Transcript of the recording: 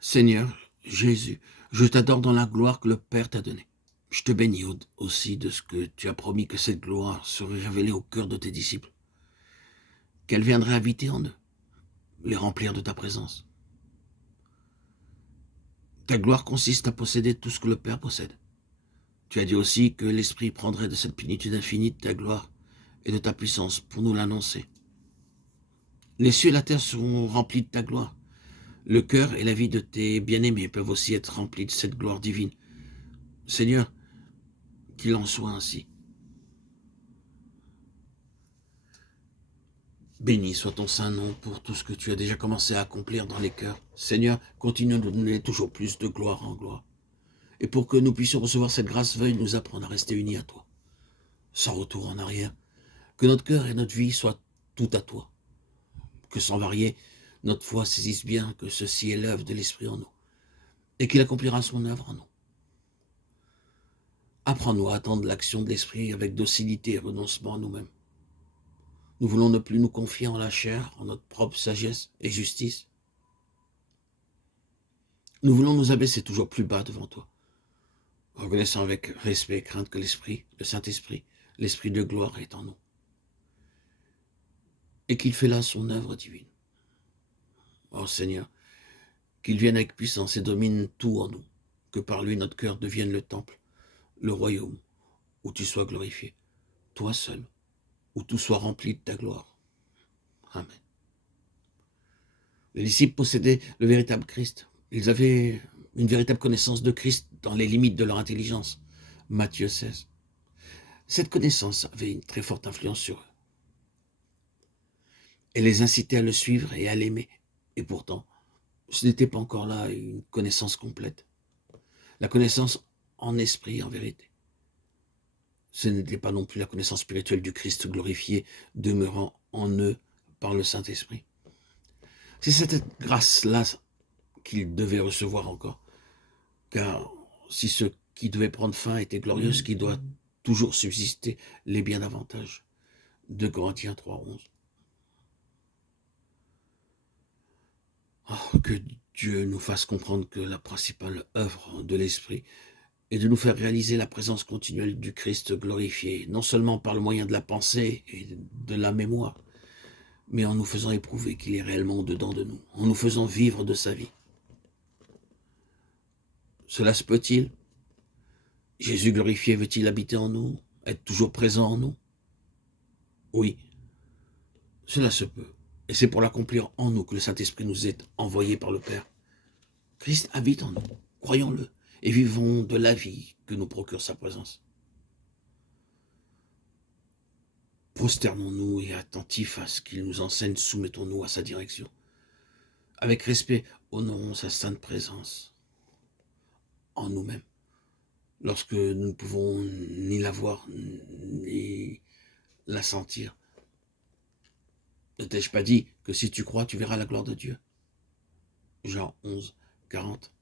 Seigneur Jésus, je t'adore dans la gloire que le Père t'a donnée. Je te bénis aussi de ce que tu as promis que cette gloire serait révélée au cœur de tes disciples, qu'elle viendrait habiter en eux, les remplir de ta présence. Ta gloire consiste à posséder tout ce que le Père possède. Tu as dit aussi que l'Esprit prendrait de cette plénitude infinie de ta gloire et de ta puissance pour nous l'annoncer. Les cieux et la terre seront remplis de ta gloire. Le cœur et la vie de tes bien-aimés peuvent aussi être remplis de cette gloire divine. Seigneur, qu'il en soit ainsi. Béni soit ton saint nom pour tout ce que tu as déjà commencé à accomplir dans les cœurs. Seigneur, continue de nous donner toujours plus de gloire en gloire. Et pour que nous puissions recevoir cette grâce, veuille nous apprendre à rester unis à toi, sans retour en arrière. Que notre cœur et notre vie soient tout à toi. Que sans varier, notre foi saisisse bien que ceci est l'œuvre de l'Esprit en nous, et qu'il accomplira son œuvre en nous. Apprends-nous à attendre l'action de l'Esprit avec docilité et renoncement à nous-mêmes. Nous voulons ne plus nous confier en la chair, en notre propre sagesse et justice. Nous voulons nous abaisser toujours plus bas devant toi, reconnaissant avec respect et crainte que l'Esprit, le Saint-Esprit, l'Esprit de gloire est en nous, et qu'il fait là son œuvre divine. Oh Seigneur, qu'il vienne avec puissance et domine tout en nous, que par lui notre cœur devienne le temple, le royaume, où tu sois glorifié, toi seul, où tout soit rempli de ta gloire. Amen. Les disciples possédaient le véritable Christ. Ils avaient une véritable connaissance de Christ dans les limites de leur intelligence. Matthieu 16. Cette connaissance avait une très forte influence sur eux. Elle les incitait à le suivre et à l'aimer. Et pourtant, ce n'était pas encore là une connaissance complète. La connaissance en esprit, en vérité. Ce n'était pas non plus la connaissance spirituelle du Christ glorifié demeurant en eux par le Saint-Esprit. C'est cette grâce-là qu'ils devaient recevoir encore. Car si ce qui devait prendre fin était glorieux, ce qui doit toujours subsister l'est bien davantage. 2 Corinthiens 3:11. Oh, que Dieu nous fasse comprendre que la principale œuvre de l'Esprit est de nous faire réaliser la présence continuelle du Christ glorifié, non seulement par le moyen de la pensée et de la mémoire, mais en nous faisant éprouver qu'il est réellement dedans de nous, en nous faisant vivre de sa vie. Cela se peut-il? Jésus glorifié veut-il habiter en nous, être toujours présent en nous? Oui, cela se peut. Et c'est pour l'accomplir en nous que le Saint-Esprit nous est envoyé par le Père. Christ habite en nous, croyons-le, et vivons de la vie que nous procure sa présence. Prosternons-nous et attentifs à ce qu'il nous enseigne, soumettons-nous à sa direction. Avec respect, honorons sa sainte présence en nous-mêmes, lorsque nous ne pouvons ni la voir, ni la sentir. Ne t'ai-je pas dit que si tu crois, tu verras la gloire de Dieu? Jean 11, 40.